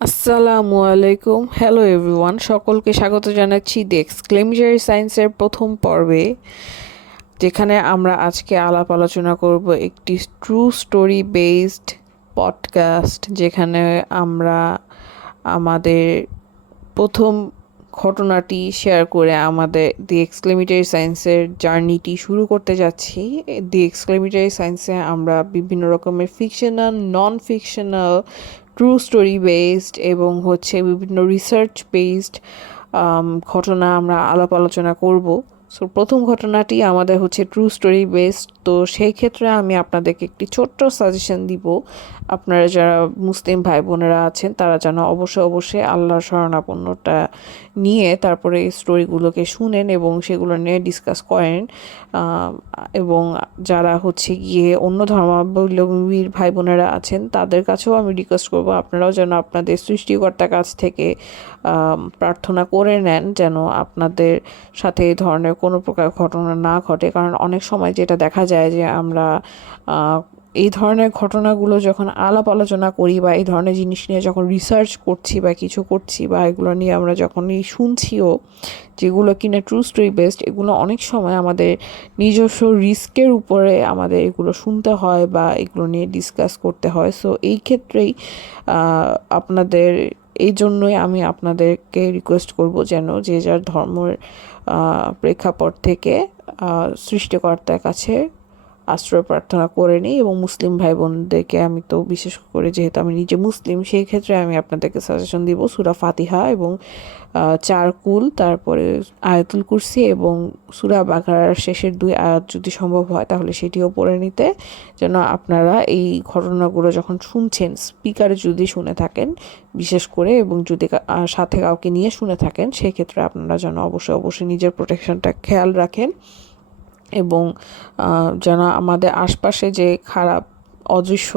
আসসালামু আলাইকুম, hello everyone, সকলকে স্বাগত জানাচ্ছি দি এক্সক্লেমেটরি সায়েন্সের প্রথম পর্বে, যেখানে আমরা আজকে আলাপ আলোচনা করব একটি ট্রু স্টোরি বেসড পডকাস্ট, যেখানে আমরা আমাদের প্রথম ঘটনাটি শেয়ার করে আমাদের দি এক্সক্লেমেটরি সায়েন্সের জার্নিটি শুরু করতে যাচ্ছি। দি এক্সক্লেমেটরি সায়েন্সে আমরা বিভিন্ন রকমের ফিকশনাল, নন ফিকশনাল, ট্রু স্টোরি বেসড এবং বিভিন্ন রিসার্চ বেসড ঘটনা আমরা আলাপ আলোচনা করব। সো প্রথম ঘটনাটি আমাদের ট্রু স্টোরি বেসড। তো সেই ক্ষেত্রে আমি আপনাদেরকে একটি ছোট্ট সাজেশন দিব। আপনারা যারা মুসলিম ভাই বোনেরা আছেন তারা যেন অবশ্যই আল্লাহর শরণাপন্নটা নিয়ে তারপরে এই স্টোরিগুলোকে শুনেন এবং সেগুলো নিয়ে ডিসকাস করেন। এবং যারা গিয়ে অন্য ধর্মাবলম্বীর ভাই বোনেরা আছেন তাদের কাছেও আমি রিকোয়েস্ট করব আপনারাও যেন আপনাদের সৃষ্টিকর্তার কাছ থেকে প্রার্থনা করে নেন যেন আপনাদের সাথে এই ধরনের কোনো প্রকার ঘটনা না ঘটে। কারণ অনেক সময় যেটা দেখা যায় যে আমরা এই ধরনের ঘটনাগুলো যখন আলাপ আলোচনা করি বা এই ধরনের জিনিস নিয়ে যখন রিসার্চ করছি বা কিছু করছি বা এগুলো নিয়ে আমরা যখনই শুনছিও, যেগুলো কিনা ট্রু স্টোরি বেসড, এগুলো অনেক সময় আমাদের নিজস্ব রিস্কের উপরে আমাদের এগুলো শুনতে হয় বা এগুলো নিয়ে ডিসকাস করতে হয়। সো এই ক্ষেত্রেই আপনাদের এই জন্যই আমি আপনাদেরকে রিকোয়েস্ট করব যেন যে যার ধর্মের প্রেক্ষাপট থেকে সৃষ্টিকর্তার কাছে আশ্রয় প্রার্থনা করে নিই। এবং মুসলিম ভাই বোনদেরকে আমি তো বিশেষ করে, যেহেতু আমি নিজে মুসলিম, সেই ক্ষেত্রে আমি আপনাদেরকে সাজেশন দিব সূরা ফাতিহা এবং চার কুল, তারপরে আয়াতুল কুরসি এবং সূরা বাকারার শেষের 2 আয়াত যদি সম্ভব হয় তাহলে সেটিও পড়ে নিতে, যেন আপনারা এই ঘটনাগুলো যখন শুনছেন স্পিকারে যদি শুনে থাকেন বিশেষ করে, এবং যদি সাথে কাউকে নিয়ে শুনে থাকেন, সেক্ষেত্রে আপনারা যেন অবশ্যই নিজের প্রোটেকশনটা খেয়াল রাখেন এবং যেন আমাদের আশপাশে যে খারাপ অদৃশ্য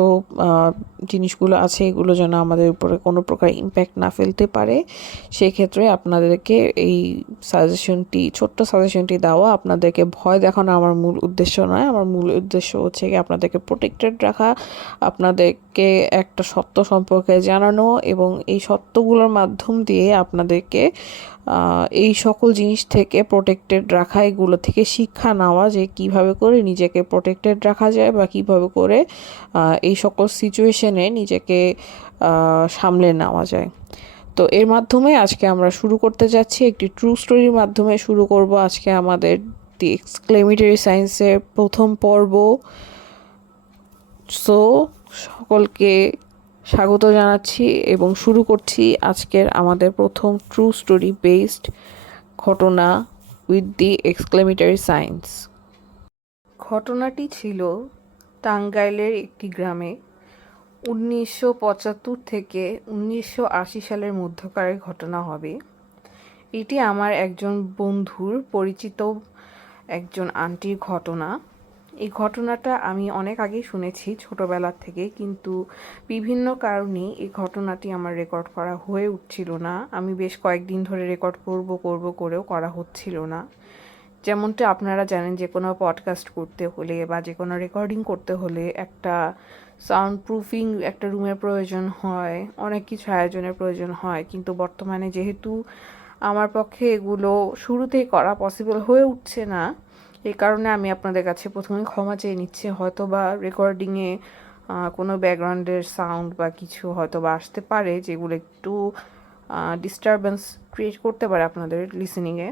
জিনিসগুলো আছে এগুলো যেন আমাদের উপরে কোনো প্রকার ইম্প্যাক্ট না ফেলতে পারে। সেক্ষেত্রে আপনাদেরকে এই ছোট্ট সাজেশনটি দেওয়া। আপনাদেরকে ভয় দেখানো আমার মূল উদ্দেশ্য নয়। আমার মূল উদ্দেশ্য কি আপনাদেরকে প্রোটেক্টেড রাখা, আপনাদেরকে একটা সত্য সম্পর্কে জানানো এবং এই সত্যগুলোর মাধ্যম দিয়ে আপনাদেরকে এই সকল জিনিস থেকে প্রোটেক্টেড রাখা, এগুলো থেকে শিক্ষা নেওয়া যে কিভাবে করে নিজেকে প্রোটেক্টেড রাখা যায় বা কিভাবে করে এই সকল সিচুয়েশনে নিজেকে সামলে নেওয়া যায়। তো এর মাধ্যমে আজকে আমরা শুরু করতে যাচ্ছি, একটি ট্রু স্টোরির মাধ্যমে শুরু করব আজকে আমাদের দি এক্সক্লেমেটরি সায়েন্সের প্রথম পর্ব। সো সকলকে স্বাগত জানাচ্ছি এবং শুরু করছি আজকের আমাদের প্রথম ট্রু স্টোরি বেসড ঘটনা উইথ দি এক্সক্লেমেটরি সায়েন্স। ঘটনাটি ছিল টাঙ্গাইলের একটি গ্রামে 1975 থেকে 1980 সালের মধ্যকারের ঘটনা হবে। এটি আমার একজন বন্ধুর পরিচিত একজন আন্টির ঘটনা। এই ঘটনাটা আমি অনেক আগেই শুনেছি ছোটোবেলার থেকে, কিন্তু বিভিন্ন কারণে এই ঘটনাটি আমার রেকর্ড করা হয়ে উঠছিল না। আমি বেশ কয়েকদিন ধরে রেকর্ড করেও করা হচ্ছিল না। যেমনটা আপনারা জানেন, যে কোনো পডকাস্ট করতে হলে বা যে কোনো রেকর্ডিং করতে হলে একটা সাউন্ড প্রুফিং একটা রুমের প্রয়োজন হয়, অনেক কিছু আয়োজনের প্রয়োজন হয়। কিন্তু বর্তমানে যেহেতু আমার পক্ষে এগুলো শুরুতেই করা পসিবল হয়ে উঠছে না, এই কারণে আমি আপনাদের কাছে প্রথমে ক্ষমা চেয়ে নিচ্ছি। হয়তো বা রেকর্ডিংয়ে কোনো ব্যাকগ্রাউন্ডের সাউন্ড বা কিছু হয়তো বা আসতে পারে, যেগুলো একটু ডিস্টারবেন্স ক্রিয়েট করতে পারে আপনাদের লিসেনিংয়ে।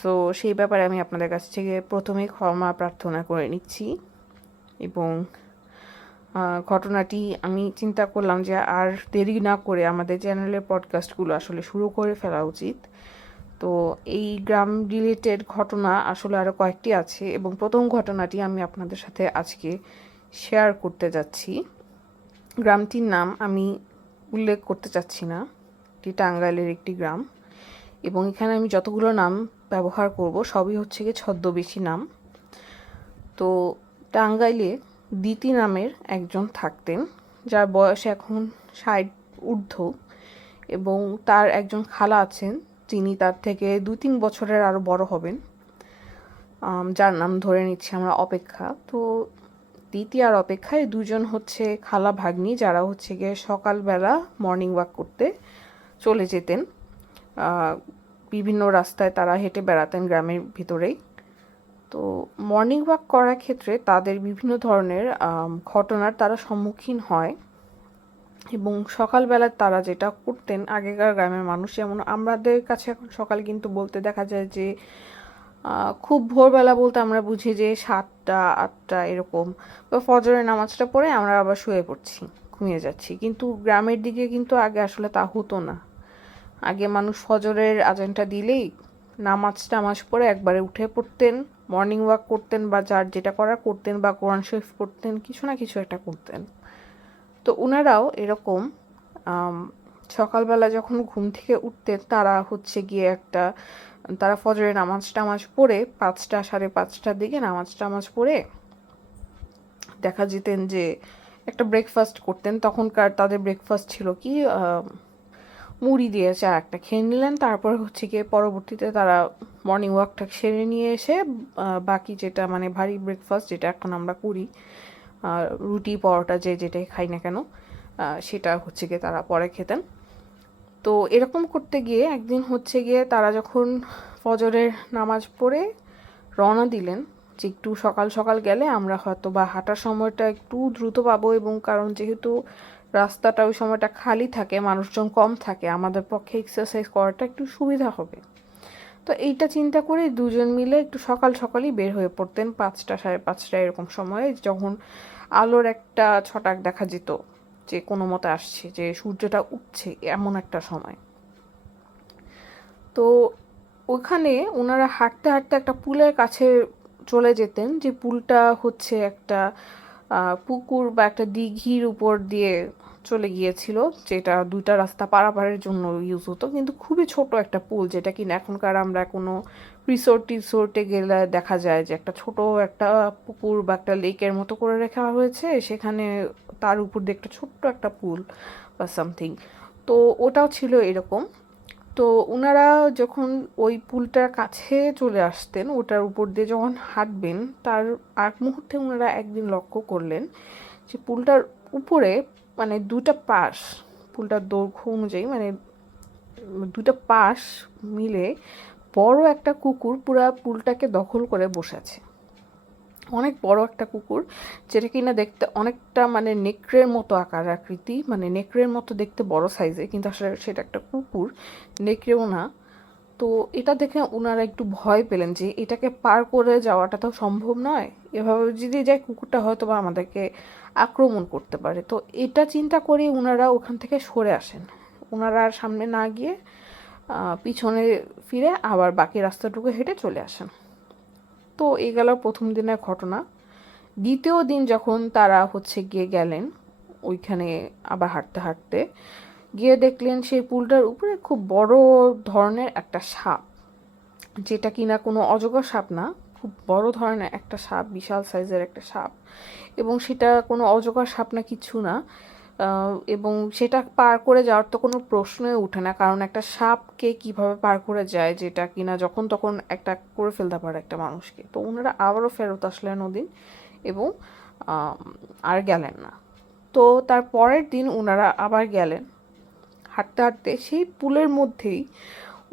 সো সেই ব্যাপারে আমি আপনাদের কাছ থেকে প্রথমেই ক্ষমা প্রার্থনা করে নিচ্ছি। এবং ঘটনাটি আমি চিন্তা করলাম যে আর দেরি না করে আমাদের চ্যানেলের পডকাস্টগুলো আসলে শুরু করে ফেলা উচিত। তো এই গ্রাম রিলেটেড ঘটনা আসলে আরও কয়েকটি আছে এবং প্রথম ঘটনাটি আমি আপনাদের সাথে আজকে শেয়ার করতে যাচ্ছি। গ্রামটির নাম আমি উল্লেখ করতে চাচ্ছি না, এটি টাঙ্গাইলের একটি গ্রাম এবং এখানে আমি যতগুলো নাম ব্যবহার করব সবই ছদ্মবেশী নাম। তো টাঙ্গাইলে দিতি নামের একজন থাকতেন, যার বয়স এখন 60 ঊর্ধ্ব, এবং তার একজন খালা আছেন যিনি তার থেকে 2-3 বছরের আরও বড় হবেন, যার নাম ধরে নিচ্ছি আমরা অপেক্ষা। তো দ্বিতীয়ার অপেক্ষায় দুজন হচ্ছে খালা ভাগ্নি, যারা হচ্ছে গিয়ে সকালবেলা মর্নিং ওয়াক করতে চলে যেতেন। বিভিন্ন রাস্তায় তারা হেঁটে বেড়াতেন গ্রামের ভিতরেই। তো মর্নিং ওয়াক করার ক্ষেত্রে তাদের বিভিন্ন ধরনের ঘটনার তারা সম্মুখীন হয়, এবং সকালবেলা তারা যেটা করতেন আগেকার গ্রামের মানুষ, যেমন আমাদের কাছে এখন সকাল কিন্তু বলতে দেখা যায় যে খুব ভোরবেলা বলতে আমরা বুঝি যে 7টা 8টা এরকম, বা ফজরের নামাজটা পড়ে আমরা আবার শুয়ে পড়ছি, ঘুমিয়ে যাচ্ছি। কিন্তু গ্রামের দিকে কিন্তু আগে আসলে তা হতো না। আগে মানুষ ফজরের আজানটা দিলেই নামাজ পড়ে একবারে উঠে পড়তেন, মর্নিং ওয়াক করতেন, বা যার যেটা করার করতেন, বা কোরআন শরীফ পড়তেন, কিছু না কিছু একটা করতেন। তো ওনারাও এরকম সকালবেলা যখন ঘুম থেকে উঠতেন তারা হচ্ছে গিয়ে তারা ফজরের নামাজ পড়ে 5টা 5:30টার দিকে নামাজ পড়ে দেখা যেতেন যে একটা ব্রেকফাস্ট করতেন। তখনকার তাদের ব্রেকফাস্ট ছিল কি, মুড়ি দিয়ে চা একটা খেয়ে নিলেন। তারপর হচ্ছে গিয়ে পরবর্তীতে তারা মর্নিং ওয়াকটা সেরে নিয়ে এসে বাকি যেটা মানে ভারী ব্রেকফাস্ট যেটা এখন আমরা করি, রুটি পরোটা যেটাই খাই না কেন, সেটা হচ্ছে গিয়ে তারা পরে খেতেন। তো এরকম করতে গিয়ে একদিন হচ্ছে গিয়ে তারা যখন ফজরের নামাজ পড়ে রওনা দিলেন, যে একটু সকাল সকাল গেলে আমরা হয়তো বা হাঁটার সময়টা একটু দ্রুত পাবো, এবং কারণ যেহেতু রাস্তাটা ওই সময়টা খালি থাকে, মানুষজন কম থাকে, আমাদের পক্ষে এক্সারসাইজ করাটা একটু সুবিধা হবে। তো এইটা চিন্তা করে দুজন মিলে একটু সকাল সকালই বের হয়ে পড়তেন, 5টা 5:30 এরকম সময়ে, যখন আলোর একটা ছটাক দেখা যেত যে কোনো মতে আসছে, যে সূর্যটা উঠছে, এমন একটা সময়। তো ওখানে ওনারা হাঁটতে হাঁটতে একটা পুলের কাছে চলে যেতেন, যে পুলটা হচ্ছে একটা পুকুর বা একটা দিঘির উপর দিয়ে চলে গিয়েছিল, যেটা 2টা রাস্তা পারাপারের জন্য ইউজ হতো, কিন্তু খুবই ছোট একটা পুল, যেটা কিনা এখনকার আমরা কোনো রিসোর্টে গেলে দেখা যায় যে একটা ছোট একটা পুকুর বা একটা লেকের মতো করে রাখা হয়েছে, সেখানে তার উপর দিয়ে একটা ছোট্ট একটা পুল বা সামথিং। তো ওটাও ছিল এরকম। তো ওনারা যখন ওই পুলটার কাছে চলে আসতেন, ওটার উপর দিয়ে যখন হাঁটবেন, তার আগ মুহূর্তে ওনারা একদিন লক্ষ্য করলেন যে পুলটার উপরে মানে পুলটার দৈর্ঘ্য অনুযায়ী মানে 2টা পাশ মিলে বড় একটা কুকুর পুরা পুলটাকে দখল করে বসে আছে। অনেক বড় একটা কুকুর, যেটা কিনা দেখতে অনেকটা মানে নেকড়ের মতো আকার আকৃতি, মানে নেকড়ের মতো দেখতে বড় সাইজে, কিন্তু আসলে সেটা একটা কুকুর, নেকড়েও না। তো এটা দেখে ওনারা একটু ভয় পেলেন যে এটাকে পার করে যাওয়াটা তো সম্ভব নয়, এভাবে যদি যায় কুকুরটা হয়তো বা আমাদেরকে আক্রমণ করতে পারে। তো এটা চিন্তা করে ওনারা ওখান থেকে সরে আসেন, ওনারা আর সামনে না গিয়ে পিছনে ফিরে আবার বাকি রাস্তাটুকু হেঁটে চলে আসেন। তো এই গেল প্রথম দিনের ঘটনা। দ্বিতীয় দিন যখন তারা হচ্ছে গিয়ে গেলেন ওইখানে, আবার হাঁটতে হাঁটতে গিয়ে দেখলেন সেই পুলটার উপরে খুব বড় ধরনের একটা সাপ, যেটা কিনা কোনো অজগর সাপ না, খুব বড় ধরনের একটা সাপ, বিশাল সাইজের একটা সাপ। এবং সেটা কোনো অজগর সাপ না, কিছু না। এবং সেটা পার করে যাওয়ার তো কোনো প্রশ্নই ওঠে না, কারণ একটা সাপকে কিভাবে পার করে যায়, যেটা কিনা যখন তখন একটা করে ফেলতে পারে একটা মানুষকে। তো ওনারা আবারও ফেরত আসলেন ওদিন, এবং আর গেলেন না। তো তার পরের দিন ওনারা আবার গেলেন, হাঁটতে হাঁটতে সেই পুলের মধ্যেই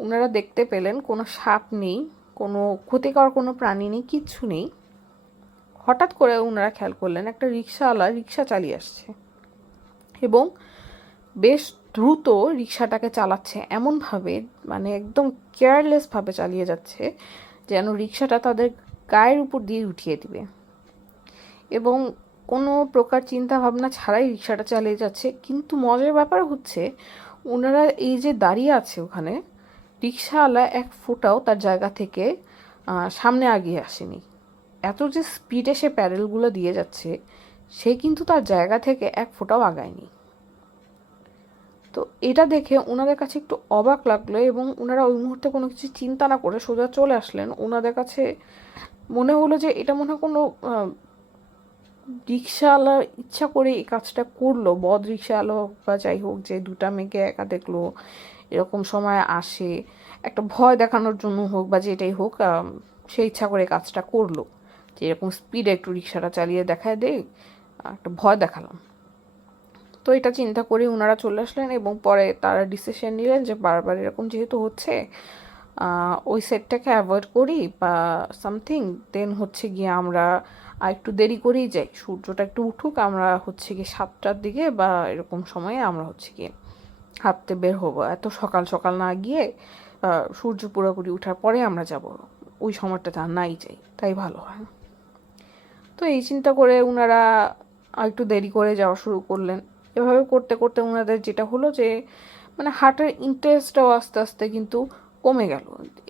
ওনারা দেখতে পেলেন কোনো সাপ নেই, কোনো ক্ষতিকর কোনো প্রাণী নেই, কিচ্ছু নেই। হঠাৎ করে ওনারা খেয়াল করলেন একটা রিক্সাওয়ালা রিক্সা চালিয়ে আসছে, এবং বেশ দ্রুত রিক্সাটাকে চালাচ্ছে, এমনভাবে মানে একদম কেয়ারলেসভাবে চালিয়ে যাচ্ছে যেন রিক্সাটা তাদের গায়ের উপর দিয়ে উঠিয়ে দিবে, এবং কোনো প্রকার চিন্তা ভাবনা ছাড়াই রিক্সাটা চালিয়ে যাচ্ছে। কিন্তু মজার ব্যাপার হচ্ছে ওনারা এই যে দাঁড়িয়ে আছে ওখানে, রিক্সাওয়ালা এক ফোঁটাও তার জায়গা থেকে সামনে আগিয়ে আসেনি। এত যে স্পিডে সে প্যাডেলগুলো দিয়ে যাচ্ছে, সে কিন্তু তার জায়গা থেকে এক ফোঁটাও আগায়নি। তো এটা দেখে ওনাদের কাছে একটু অবাক লাগলো, এবং ওনারা ওই মুহূর্তে কোনো কিছু চিন্তা না করে সোজা চলে আসলেন। ওনাদের কাছে মনে হলো যে এটা মনে হয় কোনো রিক্সাওয়ালা ইচ্ছা করে এই কাজটা করলো, বদ রিক্সাওয়ালা হোক বা যাই হোক, যে 2টা মেয়েকে একা দেখলো, এরকম সময় আসে, একটা ভয় দেখানোর জন্য হোক বা যেটাই হোক, সে ইচ্ছা করে কাজটা করলো, যে এরকম স্পিডে একটু রিক্সাটা চালিয়ে দেখায় দেই, একটা ভয় দেখালাম। তো এটা চিন্তা করে ওনারা চলে আসলেন এবং পরে তারা ডিসিশন নিলেন যে বারবার এরকম যেহেতু হচ্ছে ওই সেটটাকে অ্যাভয়েড করি বা সামথিং, দেন হচ্ছে গিয়ে আমরা আর একটু দেরি করেই যাই, সূর্যটা একটু উঠুক, আমরা হচ্ছে গিয়ে 7টার দিকে বা এরকম সময়ে আমরা হচ্ছে গিয়ে হাঁটতে বের হবো, এত সকাল সকাল না গিয়ে সূর্য পুরোপুরি ওঠার পরে আমরা যাব, ওই সময়টা আর নাই যাই, তাই ভালো হয়। তো এই চিন্তা করে ওনারা আর একটু দেরি করে যাওয়া শুরু করলেন। এভাবে করতে করতে ওনাদের যেটা হলো যে মানে হার্টের ইন্টারেস্টটাও আস্তে আস্তে কিন্তু কমে গেল।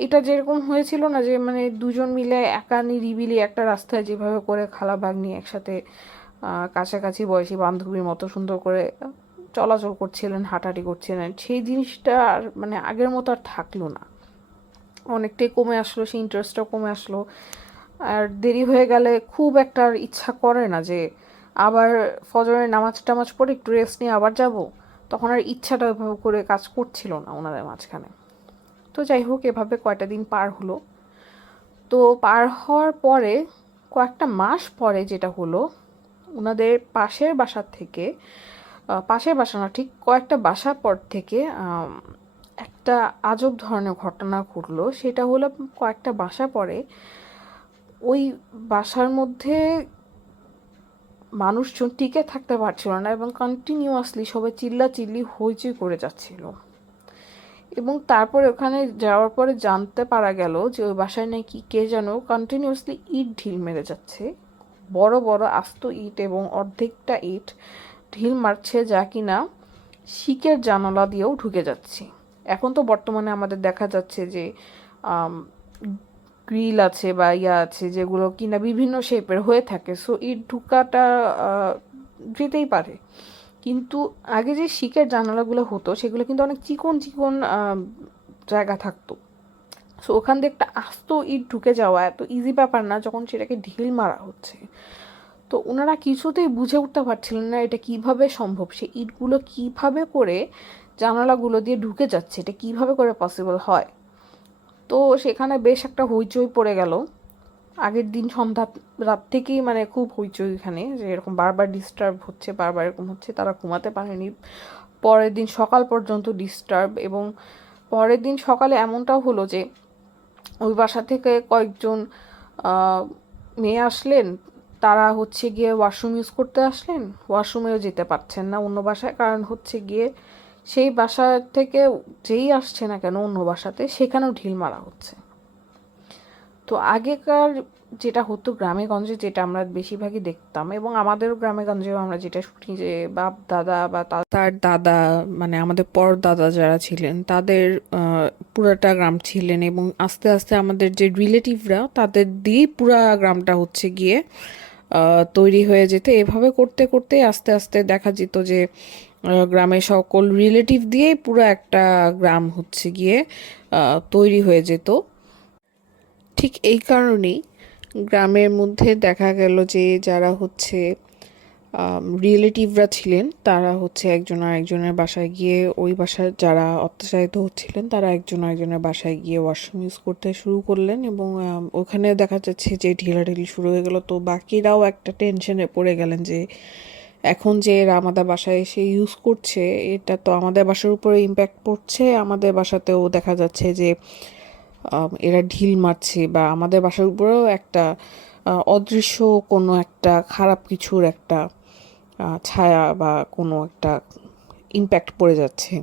এটা যেরকম হয়েছিল না যে মানে দুজন মিলে একা নিরিবিলি একটা রাস্তায় যেভাবে করে খালা ভাগ্নি একসাথে কাছাকাছি বয়সী বান্ধবীর মতো সুন্দর করে চলাচল করছিলেন, হাঁটাহাঁটি করছিলেন, সেই জিনিসটা আর মানে আগের মতো আর থাকলো না, অনেকটাই কমে আসলো, সেই ইন্টারেস্টটাও কমে আসলো। আর দেরি হয়ে গেলে খুব একটা আর ইচ্ছা করে না যে আবার ফজরের নামাজ টামাজ পড়ে একটু রেস্ট নিয়ে আবার যাব, তখন আর ইচ্ছাটা ওইভাবে করে কাজ করছিল না ওনাদের মাঝখানে। তো যাই হোক, এভাবে কয়টা দিন পার হলো। তো পার হওয়ার পরে কয়েকটা মাস পরে যেটা হলো, ওনাদের পাশের বাসার থেকে, পাশের বাসা না ঠিক কয়েকটা বাসার পর থেকে একটা আজব ধরনের ঘটনা ঘটলো। সেটা হলো কয়েকটা বাসা পরে ওই বাসার মধ্যে মানুষজন টিকে থাকতে পারছিল না এবং কন্টিনিউয়াসলি সবাই চিল্লাচিল্লি হইচই করে যাচ্ছিল। এবং তারপরে ওখানে যাওয়ার পরে জানতে পারা গেল যে ওই বাসায় নাকি কে যেন কন্টিনিউয়াসলি ইট ঢিল মেরে যাচ্ছে, বড় বড় আস্ত ইট এবং অর্ধেকটা ইট ঢিল মারছে, যা কিনা শিকের জানালা দিয়েও ঢুকে যাচ্ছে। এখন তো বর্তমানে আমাদের দেখা যাচ্ছে যে গ্রিল আছে বা ইয়া আছে যেগুলো কিনা বিভিন্ন শেপের হয়ে থাকে, সো ইট ঢুকাটা যেতেই পারে। কিন্তু আগে যে শিকের জানালাগুলো হতো সেগুলো কিন্তু অনেক চিকন চিকন জায়গা থাকতো, সো ওখান দিয়ে একটা আস্ত ইট ঢুকে যাওয়া এত ইজি ব্যাপার না যখন সেটাকে ঢিল মারা হচ্ছে। তো ওনারা কিছুতেই বুঝে উঠতে পারছিলেন না এটা কিভাবে সম্ভব, সেই ইটগুলো কিভাবে করে জানালাগুলো দিয়ে ঢুকে যাচ্ছে, এটা কিভাবে করে পসিবল হয়। তো সেখানে বেশ একটা হইচই পড়ে গেল। আগের দিন সন্ধ্যা রাত থেকেই মানে খুব হইচই এখানে, যে এরকম বারবার ডিস্টার্ব হচ্ছে, বারবার এরকম হচ্ছে, তারা ঘুমাতে পারেনি। পরের দিন সকাল পর্যন্ত ডিস্টার্ব, এবং পরের দিন সকালে এমনটাও হলো যে ওই বাসা থেকে কয়েকজন মেয়ে আসলেন, তারা হচ্ছে গিয়ে ওয়াশরুম ইউজ করতে আসলেন, ওয়াশরুমেও যেতে পারছেন না অন্য বাসায়, কারণ হচ্ছে গিয়ে সেই বাসা থেকে যেই আসছে না কেন অন্য বাসাতে সেখানেও ঢিল মারা হচ্ছে। তো আগেকার যেটা হতো গ্রামে গঞ্জে, যেটা আমরা বেশিরভাগই দেখতাম এবং আমাদেরও গ্রামে গঞ্জেও আমরা যেটা শুনি যে বাপ দাদা বা তার দাদা, মানে আমাদের পর দাদা যারা ছিলেন তাদের পুরাটা গ্রাম ছিলেন, এবং আস্তে আস্তে আমাদের যে রিলেটিভরা তাদের দিয়েই পুরা গ্রামটা হচ্ছে গিয়ে তৈরি হয়ে যেত। এভাবে করতে করতে আস্তে আস্তে দেখা যেত যে গ্রামের সকল রিলেটিভ দিয়েই পুরো একটা গ্রাম হচ্ছে গিয়ে তৈরি হয়ে যেত। ঠিক এই কারণেই গ্রামের মধ্যে দেখা গেল যে যারা হচ্ছে রিলেটিভরা ছিলেন তারা হচ্ছে একজন আরেকজনের বাসায় গিয়ে, ওই বাসায় যারা অত্যাচারিত হচ্ছিলেন তারা একজন আরেকজনের বাসায় গিয়ে ওয়াশরুম ইউজ করতে শুরু করলেন, এবং ওখানে দেখা যাচ্ছে যে ঢিলাঢিলি শুরু হয়ে গেল। তো বাকিরাও একটা টেনশনে পড়ে গেলেন যে এখন যে এরা আমাদের বাসায় এসে ইউজ করছে, এটা তো আমাদের বাসার উপরে ইম্প্যাক্ট পড়ছে, আমাদের বাসাতেও দেখা যাচ্ছে যে এরা ঢিল মারছে, বা আমাদের বাসার উপরেও একটা অদৃশ্য কোনো একটা খারাপ কিছুর একটা ছায়া বা কোনো একটা ইম্প্যাক্ট পড়ে যাচ্ছে।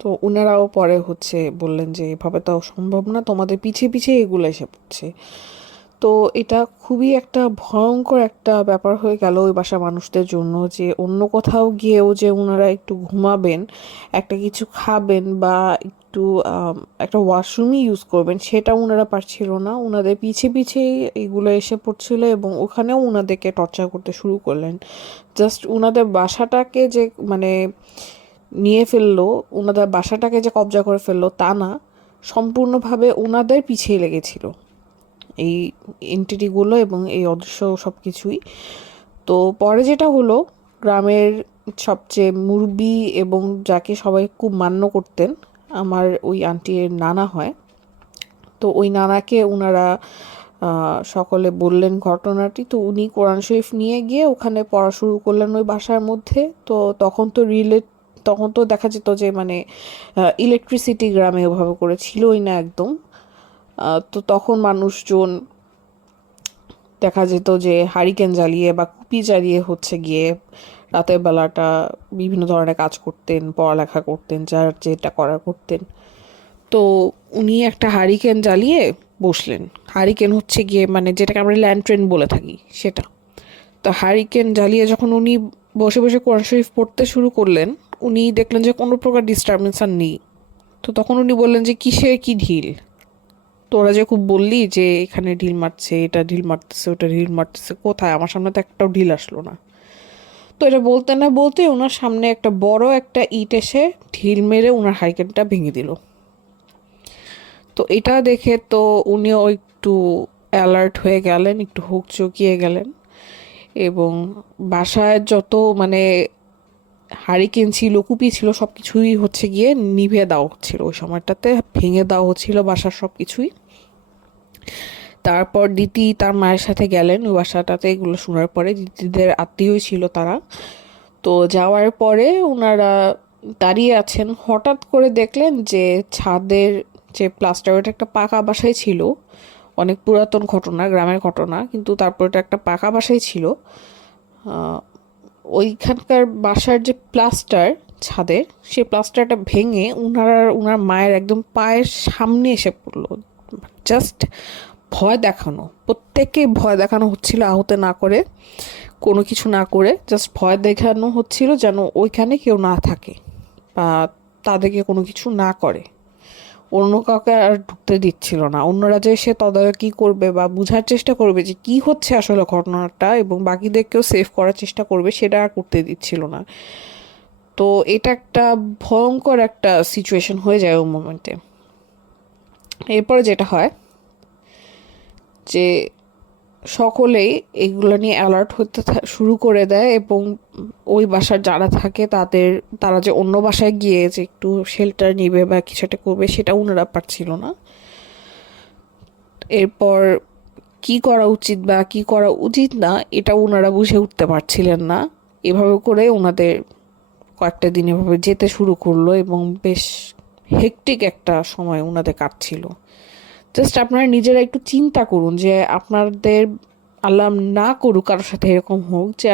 তো ওনারাও পরে হচ্ছে বললেন যে এভাবে তো সম্ভব না, তোমাদের পিছিয়ে পিছিয়ে এগুলো এসে পড়ছে। তো এটা খুবই একটা ভয়ঙ্কর একটা ব্যাপার হয়ে গেল ওই বাসা মানুষদের জন্য, যে অন্য কোথাও গিয়েও যে ওনারা একটু ঘুমাবেন, একটা কিছু খাবেন বা একটু একটা ওয়াশরুমই ইউজ করবেন, সেটা ওনারা পারছিল না, ওনাদের পিছে পিছেই এগুলো এসে পড়ছিল এবং ওখানেও ওনাদেরকে টর্চার করতে শুরু করলেন। জাস্ট ওনাদের বাসাটাকে যে মানে নিয়ে ফেললো, ওনাদের বাসাটাকে যে কবজা করে ফেললো তা না, সম্পূর্ণভাবে ওনাদের পিছিয়ে লেগেছিল এই এন্টিটিগুলো এবং এই অদৃশ্য সব কিছুই। তো পরে যেটা হলো, গ্রামের সবচেয়ে মুরব্বি এবং যাকে সবাই খুব মান্য করতেন, আমার ওই আন্টির নানা হয়, তো ওই নানাকে ওনারা সকলে বললেন ঘটনাটি। তো উনি কোরআন শরীফ নিয়ে গিয়ে ওখানে পড়া শুরু করলেন ওই বাসার মধ্যে। তো তখন তো দেখা যেত যে মানে ইলেকট্রিসিটি গ্রামে ওভাবে করে ছিলই না একদম। তো তখন মানুষজন দেখা যেত যে হারিকেন জ্বালিয়ে বা কুপি জ্বালিয়ে হচ্ছে গিয়ে রাতের বেলাটা বিভিন্ন ধরনের কাজ করতেন, পড়ালেখা করতেন, যার যেটা করার করতেন। তো উনি একটা হারিকেন জ্বালিয়ে বসলেন। হারিকেন হচ্ছে গিয়ে মানে যেটাকে আমরা ল্যান্ট্রেন বলে থাকি সেটা। তো হারিকেন জ্বালিয়ে যখন উনি বসে বসে কোরআন শরীফ পড়তে শুরু করলেন, উনি দেখলেন যে কোনো প্রকার ডিস্টারবেন্স আর নেই। তো তখন উনি বললেন যে কিসের কি ঢিল, তোরা যে খুব বললি যে এখানে ঢিল মারছে, এটা ঢিল মারতেছে, ওটা ঢিল মারতেছে, কোথায়? আমার সামনে তো একটাও ঢিল আসলো না। তো এটা বলতে না বলতে ওনার সামনে একটা বড় একটা ইট এসে ঢিল মেরে ওনার হারিকেনটা ভেঙে দিল। তো এটা দেখে তো উনিও একটু অ্যালার্ট হয়ে গেলেন, একটু হকচকিয়ে গেলেন। এবং বাসায় যত মানে হারিকেন ছিল, কুপি ছিল, সব কিছুই হচ্ছে গিয়ে নিভে দেওয়া হচ্ছিল ওই সময়টাতে, ভেঙে দেওয়া হচ্ছিল বাসার সব কিছুই। তারপর দিতি তার মায়ের সাথে গেলেন ওই বাসাটাতে। এগুলো শোনার পরে দিদিদের আত্মীয়ই ছিল তারা। তো যাওয়ার পরে ওনারা দাঁড়িয়ে আছেন, হঠাৎ করে দেখলেন যে ছাদের যে প্লাস্টার, ওটা একটা পাকা বাসায় ছিল। অনেক পুরাতন ঘটনা, গ্রামের ঘটনা, কিন্তু তারপর এটা একটা পাকা বাসায় ছিল। ওইখানকার বাসার যে প্লাস্টার ছাদের, সেই প্লাস্টারটা ভেঙে উনার মায়ের একদম পায়ের সামনে এসে পড়লো। জাস্ট ভয় দেখানো, প্রত্যেককে ভয় দেখানো হচ্ছিল, আহত না করে, কোনো কিছু না করে, জাস্ট ভয় দেখানো হচ্ছিল যেন ওইখানে কেউ না থাকে বা তাদেরকে কোনো কিছু না করে। অন্য কাউকে আর ঢুকতে দিচ্ছিল না। অন্যরা যে সে তদারকি করবে বা বোঝার চেষ্টা করবে যে কি হচ্ছে আসলে ঘটনাটা এবং বাকিদেরকেও সেভ করার চেষ্টা করবে, সেটা আর করতে দিচ্ছিল না। তো এটা একটা ভয়ঙ্কর একটা সিচুয়েশন হয়ে যায় ওই মোমেন্টে। এরপরে যেটা হয় যে সকলেই এগুলো নিয়ে অ্যালার্ট হতে শুরু করে দেয় এবং ওই বাসার যারা থাকে তারা যে অন্য বাসায় গিয়ে যে একটু শেল্টার নিবে বা কিছু একটা করবে, সেটা ওনারা পারছিল না। এরপর কি করা উচিত বা কি করা উচিত না, এটা ওনারা বুঝে উঠতে পারছিলেন না। এভাবে করে ওনাদের কয়েকটা দিন এভাবে যেতে শুরু করলো এবং বেশ হেক্টিক একটা সময় ওনাদের কাটছিল। জাস্ট আপনারা নিজেরা একটু চিন্তা করুন যে আপনাদের, আল্লাহ না করুক কারোর সাথে এরকম হোক, যে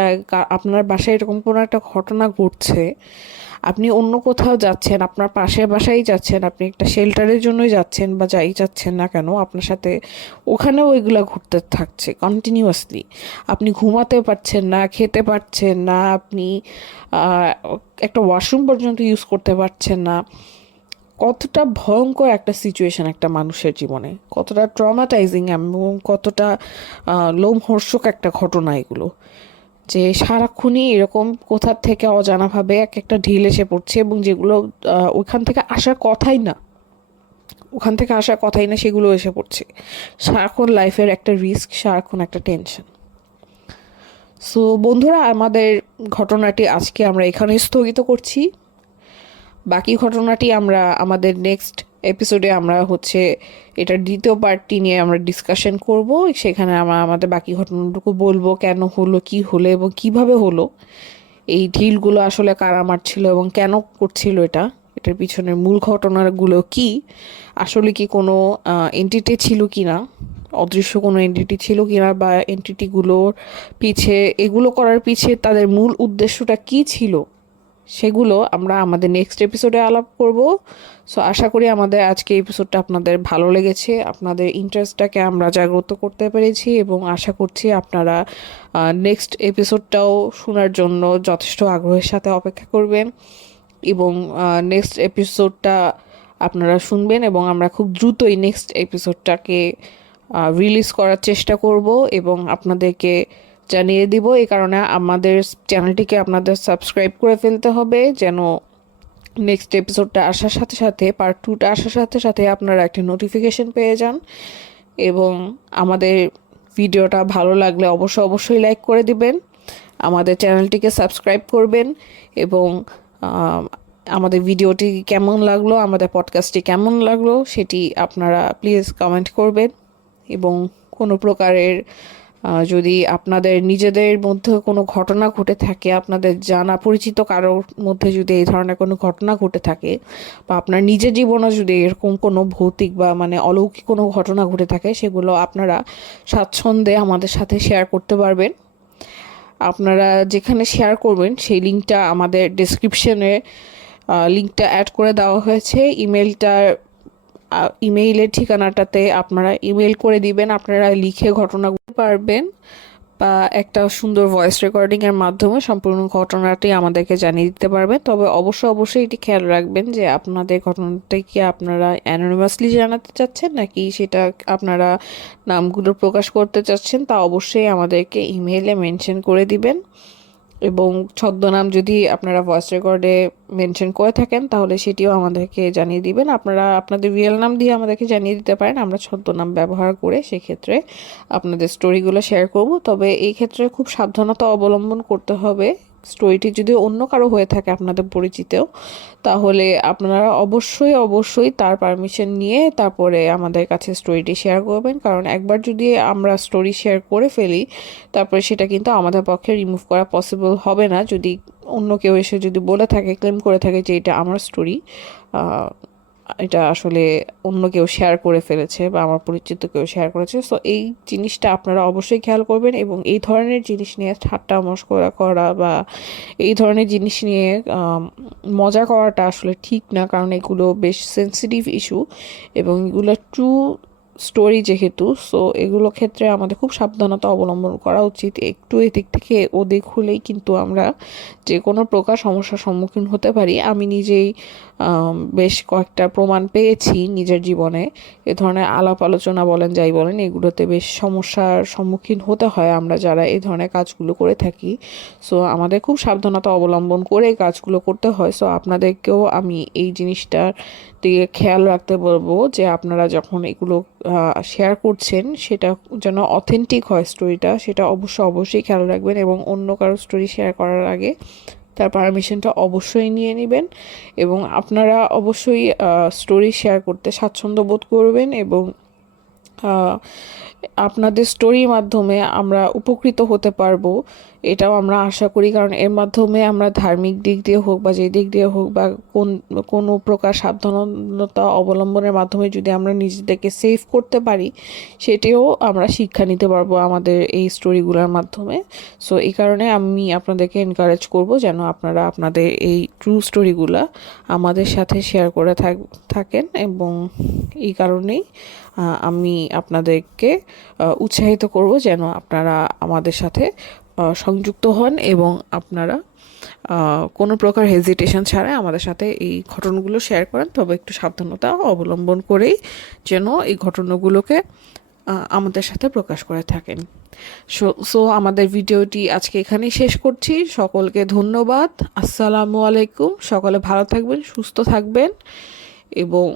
আপনার বাসায় এরকম কোনো একটা ঘটনা ঘটছে, আপনি অন্য কোথাও যাচ্ছেন, আপনার পাশের বাসায় যাচ্ছেন, আপনি একটা শেল্টারের জন্যই যাচ্ছেন বা যাই যাচ্ছেন না কেন, আপনার সাথে ওখানেও ওইগুলো ঘুরতে থাকছে কন্টিনিউয়াসলি। আপনি ঘুমাতে পারছেন না, খেতে পারছেন না, আপনি একটা ওয়াশরুম পর্যন্ত ইউজ করতে পারছেন না। কতটা ভয়ঙ্কর একটা সিচুয়েশন একটা মানুষের জীবনে, কতটা ট্রমাটাইজিং এবং কতটা লোমহর্ষক একটা ঘটনা এগুলো, যে সারাক্ষণই এরকম কোথার থেকে অজানাভাবে এক একটা ঢিল এসে পড়ছে এবং যেগুলো ওখান থেকে আসার কথাই না, সেগুলো এসে পড়ছে। সারাক্ষণ লাইফের একটা রিস্ক, সারাক্ষণ একটা টেনশন। সো বন্ধুরা, আমাদের ঘটনাটি আজকে আমরা এখানে স্থগিত করছি। বাকি ঘটনাটি আমরা আমাদের নেক্সট এপিসোডে আমরা হচ্ছে এটার দ্বিতীয় পার্টটি নিয়ে আমরা ডিসকাশন করব। সেখানে আমরা আমাদের বাকি ঘটনাটুকু বলবো, কেন হলো, কি হলো এবং কিভাবে হলো, এই ঢিলগুলো আসলে কারা মারছিল এবং কেন করছিল এটার পিছনের মূল ঘটনাগুলো কি, আসলে কি কোনো এন্টিটি ছিল কি না, অদৃশ্য কোনো এন্টিটি ছিল কিনা, বা এন্টিটিগুলোর পিছে, এগুলো করার পিছে তাদের মূল উদ্দেশ্যটা কি ছিল, সেগুলো আমরা আমাদের নেক্সট এপিসোডে আলাপ করব। সো আশা করি আমাদের আজকে এপিসোডটা আপনাদের ভালো লেগেছে, আপনাদের ইন্টারেস্টটাকে আমরা জাগ্রত করতে পেরেছি এবং আশা করছি আপনারা নেক্সট এপিসোডটাও শোনার জন্য যথেষ্ট আগ্রহের সাথে অপেক্ষা করবেন এবং নেক্সট এপিসোডটা আপনারা শুনবেন এবং আমরা খুব দ্রুতই নেক্সট এপিসোডটাকে রিলিজ করার চেষ্টা করব এবং আপনাদেরকে জানিয়ে দিব। এই কারণে আমাদের চ্যানেলটিকে আপনাদের সাবস্ক্রাইব করে ফেলতে হবে, যেন নেক্সট এপিসোডটা আসার সাথে সাথে, পার্ট 2টা আসার সাথে সাথে আপনারা একটা নোটিফিকেশন পেয়ে যান। এবং আমাদের ভিডিওটা ভালো লাগলে অবশ্যই লাইক করে দিবেন, আমাদের চ্যানেলটিকে সাবস্ক্রাইব করবেন এবং আমাদের ভিডিওটি কেমন লাগলো, আমাদের পডকাস্টটি কেমন লাগলো, সেটি আপনারা প্লিজ কমেন্ট করবেন এবং কোনো প্রকারের যদি আপনাদের নিজেদের মধ্যে কোনো ঘটনা ঘটে থাকে, আপনাদের জানা পরিচিত কারোর মধ্যে যদি এই ধরনের কোনো ঘটনা ঘটে থাকে, বা আপনার নিজের জীবনে যদি এরকম কোনো ভৌতিক বা মানে অলৌকিক কোনো ঘটনা ঘটে থাকে, সেগুলো আপনারা স্বাচ্ছন্দ্যে আমাদের সাথে শেয়ার করতে পারবেন। আপনারা যেখানে শেয়ার করবেন সেই লিঙ্কটা আমাদের ডেসক্রিপশনে লিঙ্কটা অ্যাড করে দেওয়া হয়েছে। ইমেইলের ঠিকানাটাতে আপনারা ইমেইল করে দিবেন, আপনারা লিখে ঘটনা বলতে পারবেন, বা একটা সুন্দর ভয়েস রেকর্ডিংয়ের মাধ্যমে সম্পূর্ণ ঘটনাটি আমাদেরকে জানিয়ে দিতে পারবেন। তবে অবশ্যই এটি খেয়াল রাখবেন যে আপনাদের ঘটনাটা কি আপনারা অ্যানোনিমাসলি জানাতে চাচ্ছেন, নাকি সেটা আপনারা নামগুলো প্রকাশ করতে চাচ্ছেন, তা অবশ্যই আমাদেরকে ইমেইলে মেনশন করে দিবেন। এবং ছদ্মনাম যদি আপনারা ভয়েস রেকর্ডে মেনশন করে থাকেন তাহলে সেটিও আমাদেরকে জানিয়ে দিবেন। আপনারা আপনাদের রিয়েল নাম দিয়ে আমাদেরকে জানিয়ে দিতে পারেন, আমরা ছদ্মনাম ব্যবহার করে সেক্ষেত্রে আপনাদের স্টোরিগুলো শেয়ার করব। তবে এই ক্ষেত্রে খুব সাবধানতা অবলম্বন করতে হবে। স্টোরিটি যদি অন্য কারো হয়ে থাকে আপনাদের পরিচিতও, তাহলে আপনারা অবশ্যই তার পারমিশন নিয়ে তারপরে আমাদের কাছে স্টোরিটি শেয়ার করবেন। কারণ একবার যদি আমরা স্টোরি শেয়ার করে ফেলি, তারপরে সেটা কিন্তু আমাদের পক্ষে রিমুভ করা পসিবল হবে না। যদি অন্য কেউ এসে যদি বলে থাকে, ক্লেম করে থাকে যে এটা আমার স্টোরি, এটা আসলে অন্য কেউ শেয়ার করে ফেলেছে বা আমার পরিচিত কেউ শেয়ার করেছে, সো এই জিনিসটা আপনারা অবশ্যই খেয়াল করবেন। এবং এই ধরনের জিনিস নিয়ে ঠাট্টা মশকরা করা বা এই ধরনের জিনিস নিয়ে মজা করাটা আসলে ঠিক না, কারণ এগুলো বেশ সেন্সিটিভ ইস্যু এবং এগুলো ট্রু স্টোরি যেহেতু, সো এগুলো ক্ষেত্রে আমাদের খুব সাবধানতা অবলম্বন করা উচিত। একটু এদিক থেকে ওদিক হলেই কিন্তু আমরা যে কোনো প্রকার সমস্যার সম্মুখীন হতে পারি। আমি নিজেই বেশ কয়েকটা প্রমাণ পেয়েছি নিজের জীবনে। এ ধরনের আলাপ আলোচনা বলেন যাই বলেন, এগুলোতে বেশ সমস্যার সম্মুখীন হতে হয় আমরা যারা এই ধরনের কাজগুলো করে থাকি। সো আমাদের খুব সাবধানতা অবলম্বন করে এই কাজগুলো করতে হয়। সো আপনাদেরকেও আমি এই জিনিসটার দিকে খেয়াল রাখতে বলবো যে আপনারা যখন এগুলো শেয়ার করছেন সেটা যেন অথেন্টিক হয় স্টোরিটা, সেটা অবশ্যই খেয়াল রাখবেন। এবং অন্য কারো স্টোরি শেয়ার করার আগে তার পারমিশনটা অবশ্যই নিয়ে নেবেন। এবং আপনারা অবশ্যই স্টোরি শেয়ার করতে স্বাচ্ছন্দ্য বোধ করবেন এবং আপনাদের স্টোরির মাধ্যমে আমরা উপকৃত হতে পারবো, এটাও আমরা আশা করি। কারণ এর মাধ্যমে আমরা ধার্মিক দিক দিয়ে হোক বা যে দিক দিয়ে হোক বা কোনো প্রকার সাবধানতা অবলম্বনের মাধ্যমে যদি আমরা নিজেদেরকে সেভ করতে পারি, সেটিও আমরা শিক্ষা নিতে পারবো আমাদের এই স্টোরিগুলোর মাধ্যমে। সো এই কারণে আমি আপনাদেরকে এনকারেজ করব যেন আপনারা আপনাদের এই ট্রু স্টোরিগুলো আমাদের সাথে শেয়ার করে থাকেন। এবং এই কারণেই আমি আপনাদেরকে উৎসাহিত করব যেন আপনারা আমাদের সাথে সংযুক্ত হন এবং আপনারা কোনো প্রকার হেজিটেশন ছাড়াই আমাদের সাথে এই ঘটনাগুলো শেয়ার করেন। তবে একটু সাবধানতা অবলম্বন করেই যেন এই ঘটনাগুলোকে আমাদের সাথে প্রকাশ করে থাকেন। সো আমাদের ভিডিওটি আজকে এখানেই শেষ করছি। সকলকে ধন্যবাদ। আসসালামু আলাইকুম। সকলে ভালো থাকবেন, সুস্থ থাকবেন এবং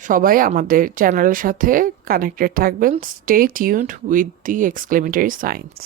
সবাই আমাদের চ্যানেলের সাথে কানেক্টেড থাকবেন। Stay tuned with the exclamatory science.